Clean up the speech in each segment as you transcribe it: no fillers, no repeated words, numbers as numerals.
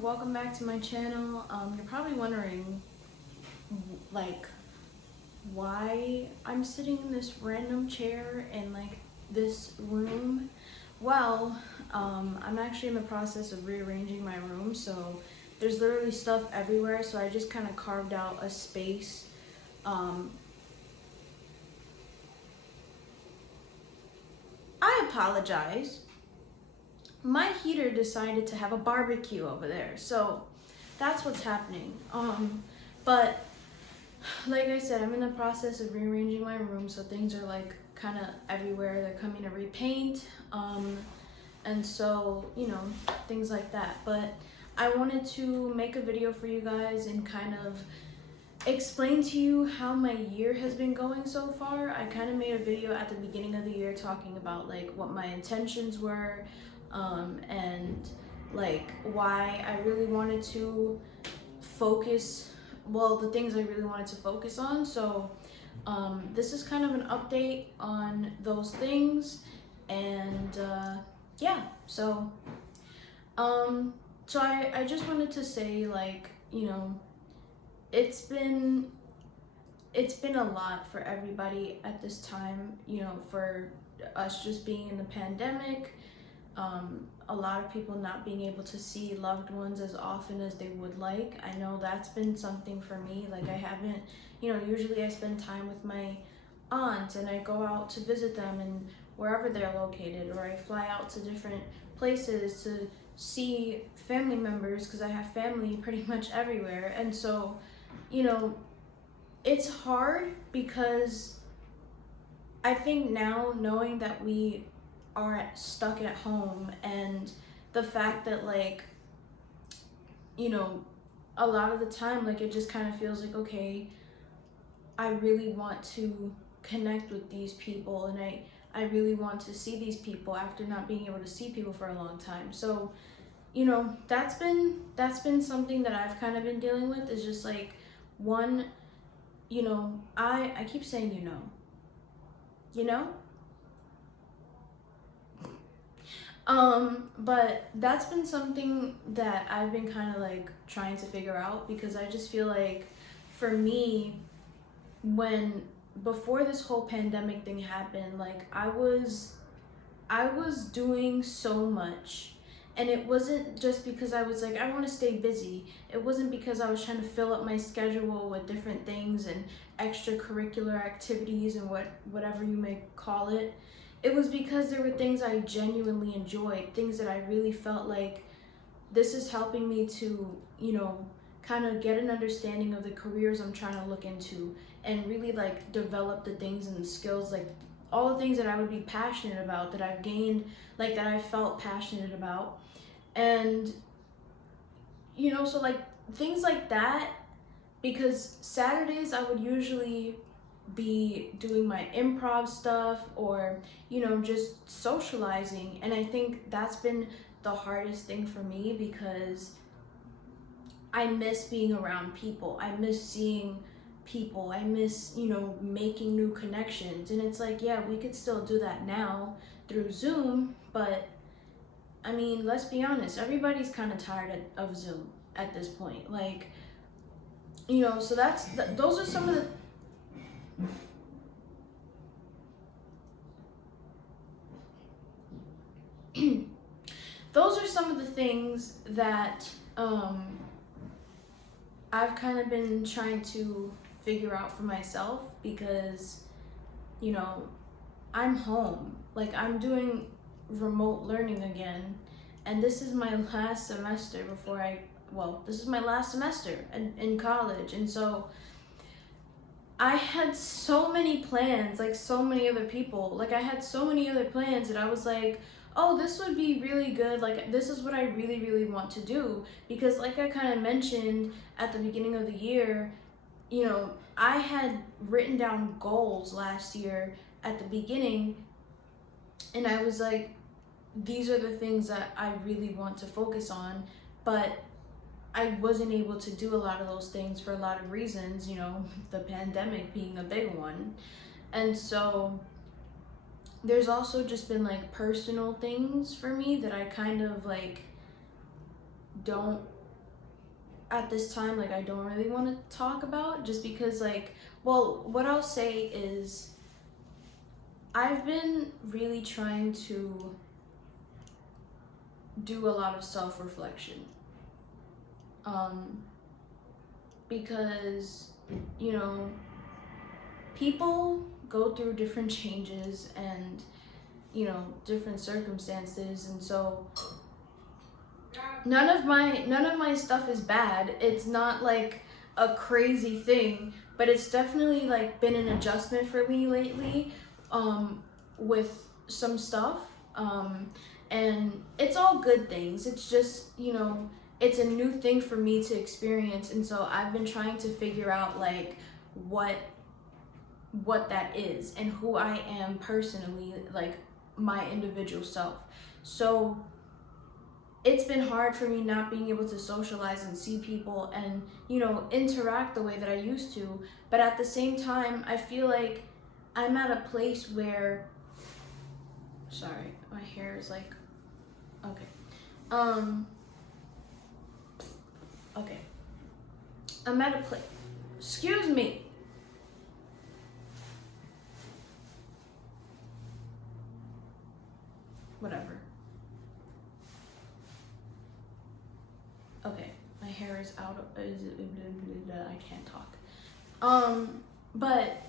welcome back to my channel. You're probably wondering, like, why I'm sitting in this random chair in, like, this room. Well, I'm actually in the process of rearranging my room, so there's literally stuff everywhere, so I just kind of carved out a space. I apologize. My heater decided to have a barbecue over there, so that's what's happening. But like I said, I'm in the process of rearranging my room, so things are like kind of everywhere. They're coming to repaint, and so, you know, things like that. But I wanted to make a video for you guys and kind of explain to you how my year has been going so far. I kind of made a video at the beginning of the year talking about like what my intentions were, and like why I really wanted to focus, well, the things I really wanted to focus on. So this is kind of an update on those things, and yeah, so I just wanted to say, like, you know, it's been a lot for everybody at this time, you know, for us just being in the pandemic, a lot of people not being able to see loved ones as often as they would like. I know that's been something for me. Like, I haven't, you know, usually I spend time with my aunts and I go out to visit them and wherever they're located, or I fly out to different places to see family members because I have family pretty much everywhere. And so, you know, it's hard because I think now, knowing that we are stuck at home, and the fact that, like, you know, a lot of the time, like, it just kind of feels like, okay, I really want to connect with these people, and I really want to see these people after not being able to see people for a long time. So, you know, that's been something that I've kind of been dealing with, is just like, one, you know, I keep saying, you know, but that's been something that I've been kind of like trying to figure out, because I just feel like, for me, before this whole pandemic thing happened, like, I was doing so much, and it wasn't just because I was like, I want to stay busy. It wasn't because I was trying to fill up my schedule with different things and extracurricular activities and whatever you may call it. It was because there were things I genuinely enjoyed, things that I really felt like, this is helping me to, you know, kind of get an understanding of the careers I'm trying to look into, and really like develop the things and the skills, like all the things that I would be passionate about, that I've gained, like, that I felt passionate about. And, you know, so like things like that, because Saturdays I would usually be doing my improv stuff, or, you know, just socializing. And I think that's been the hardest thing for me, because I miss being around people. I miss seeing people. I miss, you know, making new connections. And it's like, yeah, we could still do that now through Zoom, but I mean, let's be honest, everybody's kind of tired of Zoom at this point. Like, you know, so those are some of the those are some of the things that I've kind of been trying to figure out for myself, because, you know, I'm home. Like, I'm doing remote learning again, and this is my last semester this is my last semester in college. And so I had so many plans, like so many other people. Like, I had so many other plans that I was like, oh, this would be really good. Like, this is what I really, really want to do. Because, like I kind of mentioned at the beginning of the year, you know, I had written down goals last year at the beginning, and I was like, these are the things that I really want to focus on. But I wasn't able to do a lot of those things for a lot of reasons, you know, the pandemic being a big one. And so there's also just been like personal things for me that I kind of like don't at this time, like, I don't really want to talk about, just because, like, well, what I'll say is I've been really trying to do a lot of self-reflection. Because, you know, people go through different changes and, you know, different circumstances, and so none of my stuff is bad. It's not like a crazy thing, but it's definitely like been an adjustment for me lately, with some stuff, and it's all good things. It's just, you know, it's a new thing for me to experience, and so I've been trying to figure out like what that is and who I am personally, like my individual self. So it's been hard for me not being able to socialize and see people and, you know, interact the way that I used to. But at the same time, I feel like I'm at a place where, sorry, my hair is like, okay. Okay. I'm at a place, excuse me. Whatever. Okay, my hair is out of, I can't talk. But,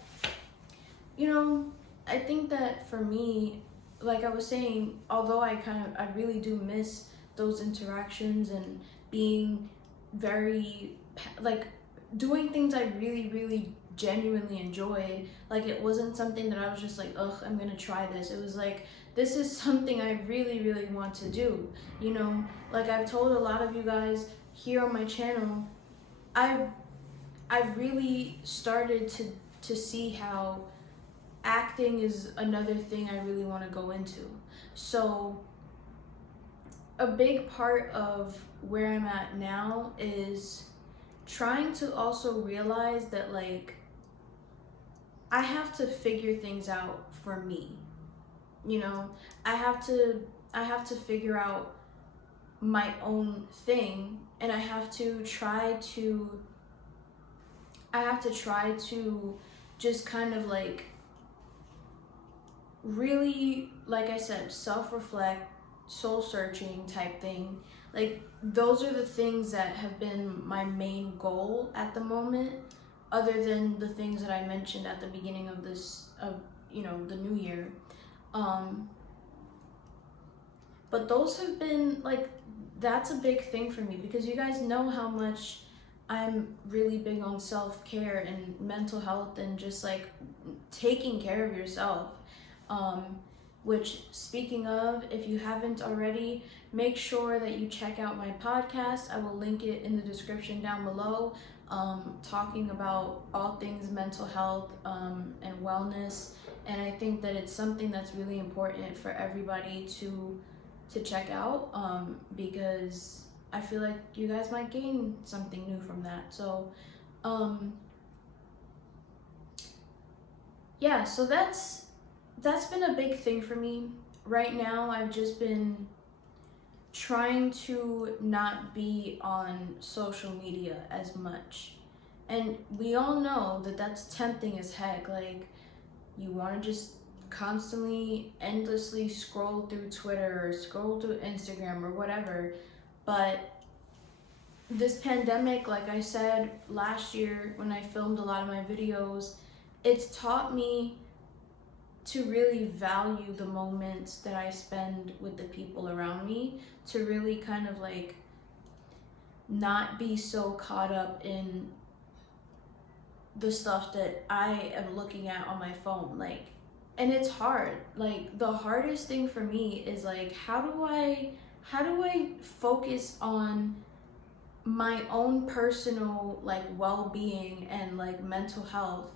you know, I think that for me, like I was saying, although I really do miss those interactions and being very, like, doing things I really, really genuinely enjoyed. Like, it wasn't something that I was just like, ugh, I'm gonna try this. It was like, this is something I really, really want to do. You know, like I've told a lot of you guys here on my channel, I've really started to see how acting is another thing I really want to go into. So a big part of where I'm at now is trying to also realize that, like, I have to figure things out for me. You know, I have to figure out my own thing, and I have to try to just kind of like really, like I said, self-reflect, soul searching type thing. Like, those are the things that have been my main goal at the moment, other than the things that I mentioned at the beginning of you know, the new year. But those have been like, that's a big thing for me, because you guys know how much I'm really big on self-care and mental health and just like taking care of yourself. Which, speaking of, if you haven't already, make sure that you check out my podcast. I will link it in the description down below, talking about all things mental health, and wellness. And I think that it's something that's really important for everybody to check out, because I feel like you guys might gain something new from that. So yeah, so that's been a big thing for me. Right now, I've just been trying to not be on social media as much. And we all know that that's tempting as heck. Like, you want to just constantly, endlessly scroll through Twitter or scroll through Instagram or whatever. But this pandemic, like I said last year when I filmed a lot of my videos, it's taught me to really value the moments that I spend with the people around me, to really kind of like not be so caught up in the stuff that I am looking at on my phone. Like, and it's hard. Like, the hardest thing for me is like, how do I focus on my own personal like well-being and like mental health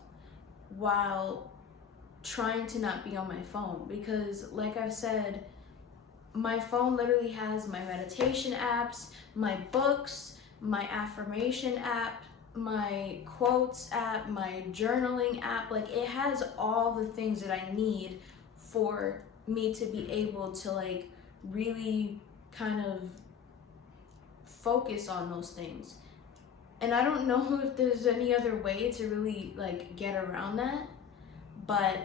while trying to not be on my phone? Because, like I've said, my phone literally has my meditation apps, my books, my affirmation app, my quotes app, my journaling app. Like, it has all the things that I need for me to be able to like really kind of focus on those things. And I don't know if there's any other way to really like get around that, but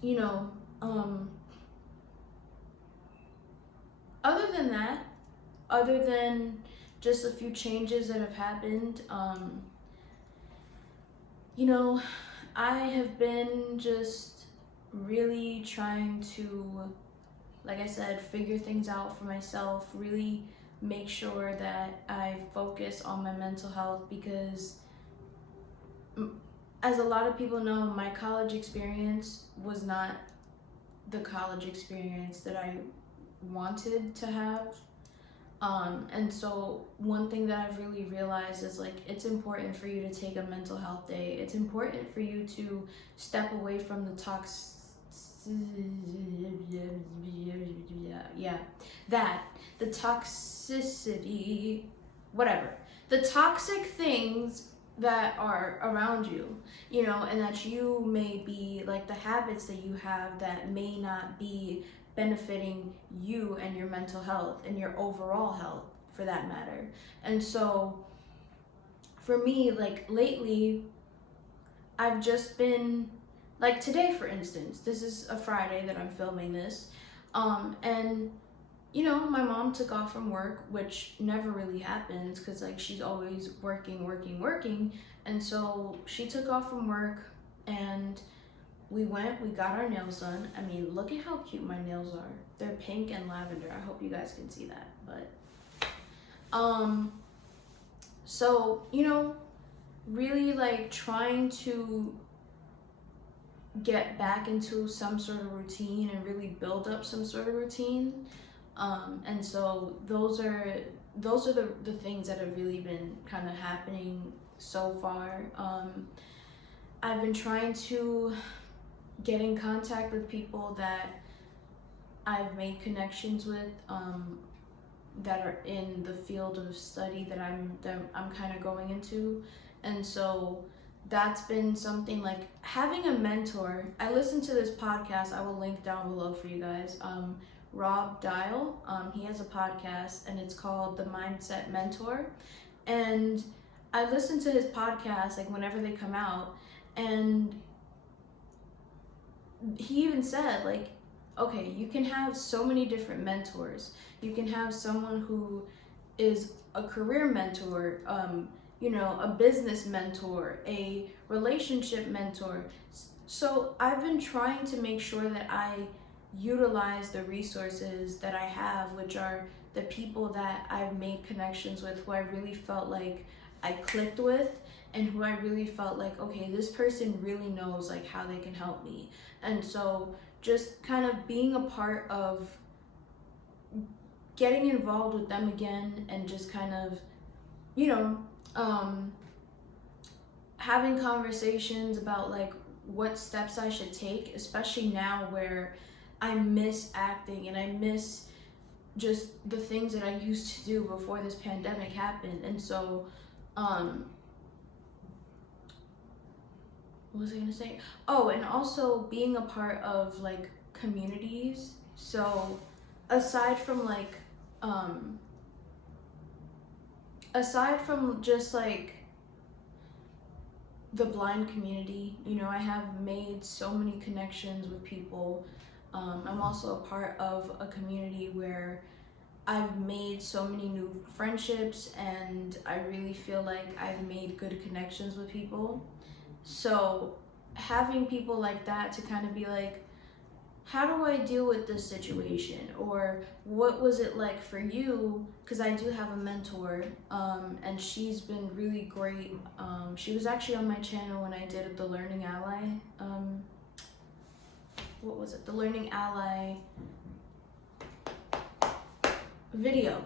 you know, other than that, other than just a few changes that have happened, you know, I have been just really trying to, like I said, figure things out for myself, really make sure that I focus on my mental health because, as a lot of people know, my college experience was not the college experience that I wanted to have. And so one thing that I've really realized is like it's important for you to take a mental health day. It's important for you to step away from the the toxicity, whatever, the toxic things that are around you, you know, and that you may be like the habits that you have that may not be benefiting you and your mental health and your overall health for that matter. And so for me, like lately, I've just been like today, for instance, this is a Friday that I'm filming this. And you know, my mom took off from work, which never really happens because like she's always working. And so she took off from work and we got our nails done. I mean, look at how cute my nails are. They're pink and lavender. I hope you guys can see that. But so, you know, really like trying to get back into some sort of routine and really build up some sort of routine. And so those are the things that have really been kind of happening so far. I've been trying to get in contact with people that I've made connections with, that are in the field of study that I'm kind of going into. And so that's been something like having a mentor. I listened to this podcast, I will link down below for you guys. Rob Dial, he has a podcast and it's called The Mindset Mentor. And I listen to his podcast like whenever they come out, and he even said like, okay, you can have so many different mentors. You can have someone who is a career mentor, you know, a business mentor, a relationship mentor. So I've been trying to make sure that I utilize the resources that I have, which are the people that I've made connections with, who I really felt like I clicked with, and who I really felt like, okay, this person really knows like how they can help me. And so just kind of being a part of getting involved with them again, and just kind of, you know, having conversations about like what steps I should take, especially now where I miss acting and I miss just the things that I used to do before this pandemic happened. And so, what was I gonna say? Oh, and also being a part of like communities. So aside from like, aside from just like the blind community, you know, I have made so many connections with people. I'm also a part of a community where I've made so many new friendships, and I really feel like I've made good connections with people. So having people like that to kind of be like, how do I deal with this situation? Or what was it like for you? Because I do have a mentor, and she's been really great. She was actually on my channel when I did the Learning Ally. What was it? The Learning Ally video,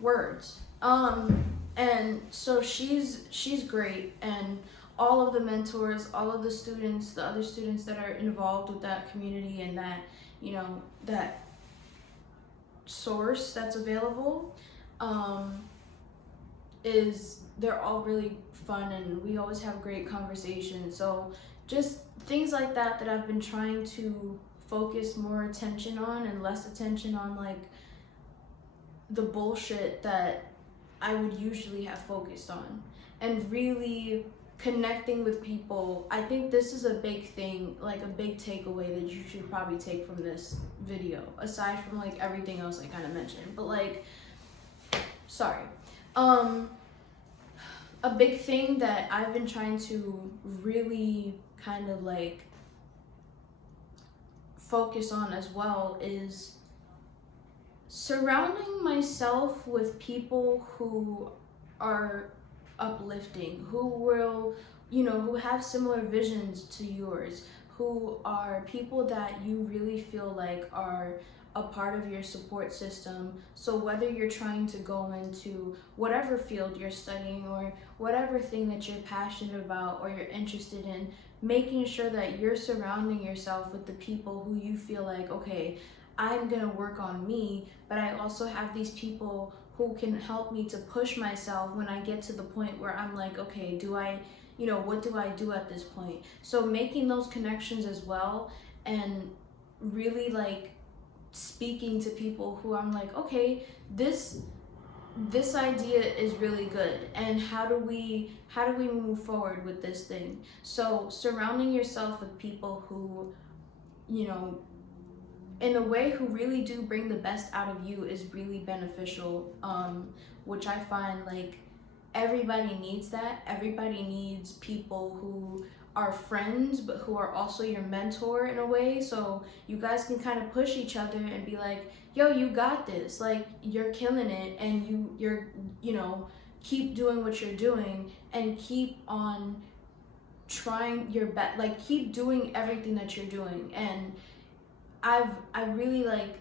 words. And so she's great, and all of the mentors, all of the students, the other students that are involved with that community and that, you know, that source that's available, they're all really fun, and we always have great conversations. So just things like that I've been trying to focus more attention on, and less attention on like the bullshit that I would usually have focused on. And really connecting with people, I think this is a big thing, like a big takeaway that you should probably take from this video, aside from like everything else I kind of mentioned. But like, sorry. A big thing that I've been trying to really kind of like focus on as well is surrounding myself with people who are uplifting, who will, who have similar visions to yours, who are people that you really feel like are a part of your support system. So whether you're trying to go into whatever field you're studying or whatever thing that you're passionate about or you're interested in, making sure that you're surrounding yourself with the people who you feel like, okay, I'm gonna work on me, but I also have these people who can help me to push myself when I get to the point where I'm like, okay, what do I do at this point? So making those connections as well, and really like speaking to people who I'm like, okay, this idea is really good, and how do we move forward with this thing? So surrounding yourself with people who, in a way, who really do bring the best out of you is really beneficial, which I find like everybody needs that. Everybody needs people who are friends but who are also your mentor in a way, so you guys can kind of push each other and be like, yo, you got this, like you're killing it, and you're keep doing what you're doing and keep on trying your best, like keep doing everything that you're doing. And I really like,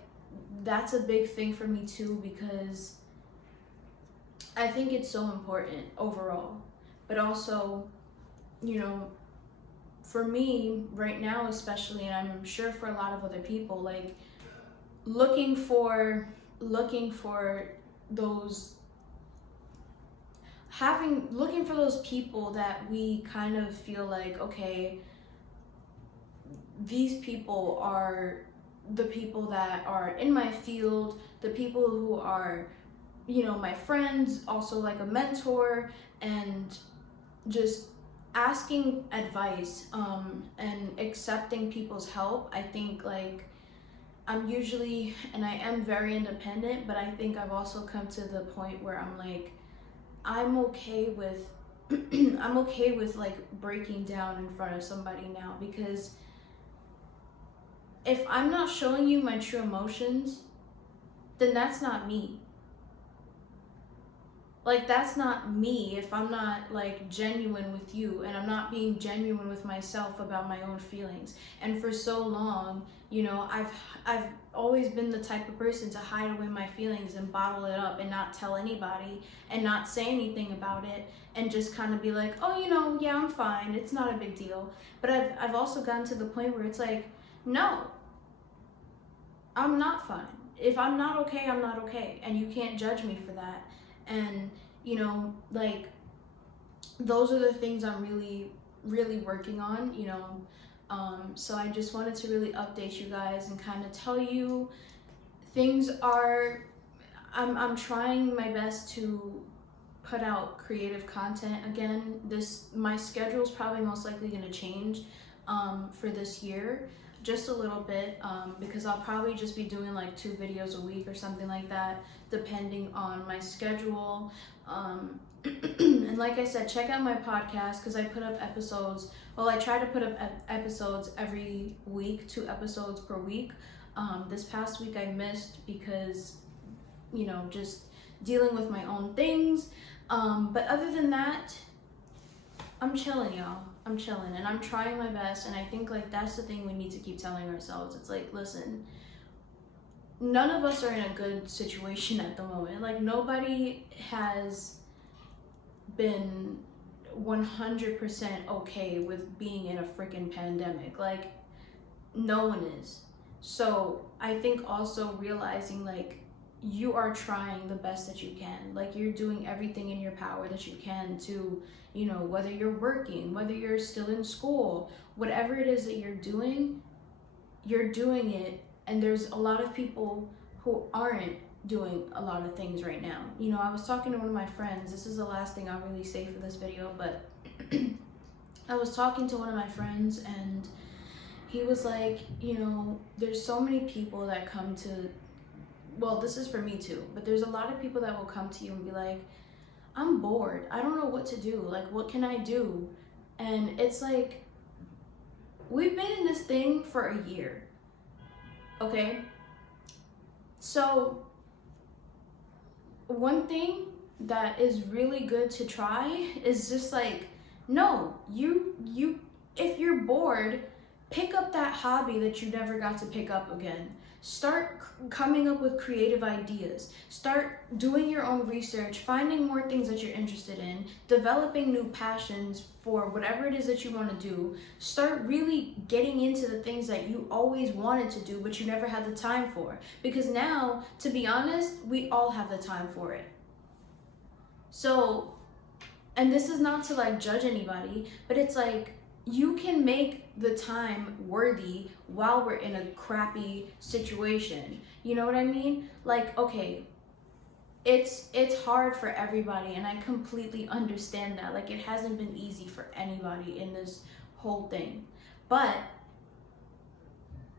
that's a big thing for me too, because I think it's so important overall. But also, for me right now especially, and I'm sure for a lot of other people, like looking for those looking for those people that we kind of feel like, okay, these people are the people that are in my field, the people who are, my friends, also like a mentor, and just asking advice, and accepting people's help. I think like I'm usually, and I am very independent, but I think I've also come to the point where I'm like, I'm okay with I'm okay with like breaking down in front of somebody now, because if I'm not showing you my true emotions, then that's not me. Like, that's not me if I'm not like genuine with you, and I'm not being genuine with myself about my own feelings. And for so long, I've always been the type of person to hide away my feelings and bottle it up and not tell anybody and not say anything about it, and just kind of be like, oh, yeah, I'm fine, it's not a big deal. But I've also gotten to the point where it's like, no, I'm not fine. If I'm not okay, I'm not okay, and you can't judge me for that. And like, those are the things I'm really, really working on. So I just wanted to really update you guys and kind of tell you things are, I'm trying my best to put out creative content again. My schedule is probably most likely going to change for this year just a little bit, because I'll probably just be doing like 2 videos a week or something like that, depending on my schedule. And like I said, check out my podcast, because I put up episodes. Well, I try to put up episodes every week, 2 episodes per week. This past week I missed because, just dealing with my own things. But other than that, I'm chilling, y'all. I'm chilling, and I'm trying my best. And I think like that's the thing we need to keep telling ourselves. It's like, listen, none of us are in a good situation at the moment. Like, nobody has been 100% okay with being in a freaking pandemic. Like, no one is. So I think also realizing like you are trying the best that you can. Like, you're doing everything in your power that you can to, whether you're working, whether you're still in school, whatever it is that you're doing it. And there's a lot of people who aren't doing a lot of things right now. You know, I was talking to one of my friends. This is the last thing I'll really say for this video, but I was talking to one of my friends, and he was like, you know, there's so many people that come to, well, this is for me too, but there's a lot of people that will come to you and be like, I'm bored. I don't know what to do. Like, what can I do? And it's like, we've been in this thing for a year, okay? So one thing that is really good to try is just like, no, you if you're bored, pick up that hobby that you never got to pick up again. Start coming up with creative ideas. Start doing your own research, finding more things that you're interested in, developing new passions for whatever it is that you want to do. Start really getting into the things that you always wanted to do but you never had the time for. Because now, to be honest, we all have the time for it. So, and this is not to like judge anybody, but it's like, you can make the time worthy while we're in a crappy situation. You know what I mean? Like, okay, it's hard for everybody, and I completely understand that. Like, it hasn't been easy for anybody in this whole thing. But,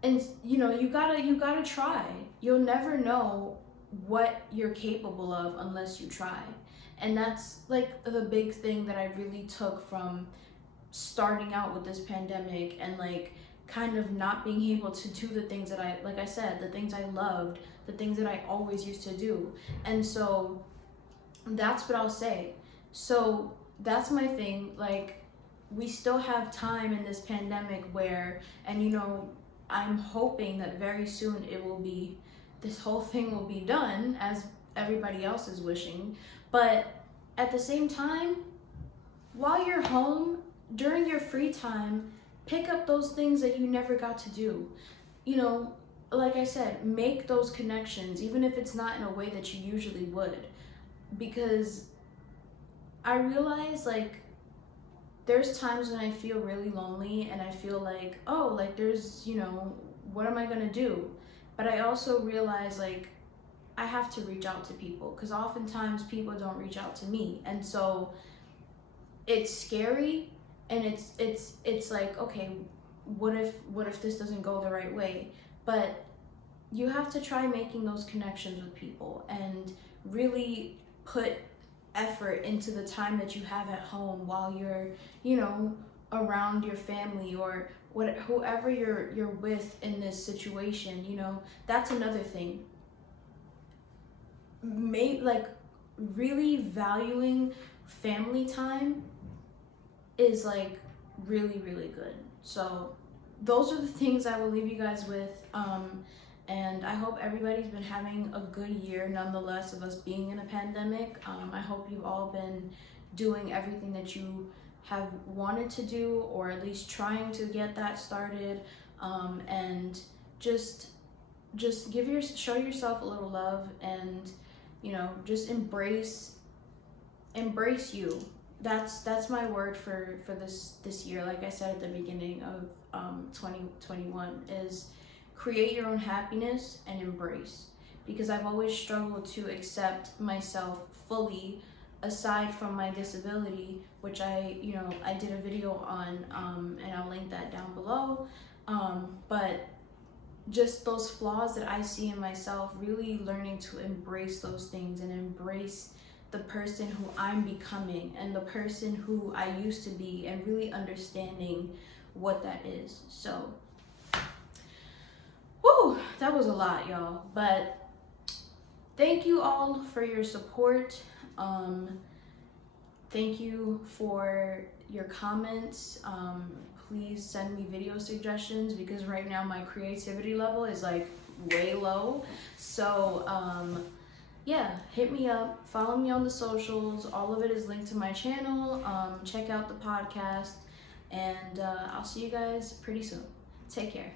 and you know, you gotta try. You'll never know what you're capable of unless you try. And that's like the big thing that I really took from starting out with this pandemic, and like kind of not being able to do the things that I, like I said, the things I loved, the things that I always used to do. And so that's what I'll say. So that's my thing. Like, we still have time in this pandemic where, and you know, I'm hoping that very soon this whole thing will be done, as everybody else is wishing. But at the same time, while you're home, during your free time, pick up those things that you never got to do. You know, like I said, make those connections, even if it's not in a way that you usually would. Because I realize, like, there's times when I feel really lonely and I feel like, oh, like there's, you know, what am I gonna do? But I also realize, like, I have to reach out to people, because oftentimes people don't reach out to me. And so it's scary. And it's like, okay, what if this doesn't go the right way? But you have to try making those connections with people and really put effort into the time that you have at home while you're, you know, around your family or whoever you're with in this situation. You know, that's another thing. Like, really valuing family time is like really, really good. So those are the things I will leave you guys with. And I hope everybody's been having a good year nonetheless of us being in a pandemic. I hope you've all been doing everything that you have wanted to do, or at least trying to get that started. And just show yourself a little love, and you know, just embrace you. That's my word for this year. Like I said at the beginning of 2021, is create your own happiness and embrace. Because I've always struggled to accept myself fully, aside from my disability, which I did a video on, and I'll link that down below. But just those flaws that I see in myself, really learning to embrace those things and embrace the person who I'm becoming and the person who I used to be, and really understanding what that is. So, whew, that was a lot, y'all. But thank you all for your support. Thank you for your comments. Please send me video suggestions, because right now my creativity level is like way low. So yeah, hit me up, follow me on the socials. All of it is linked to my channel. Check out the podcast, and I'll see you guys pretty soon. Take care.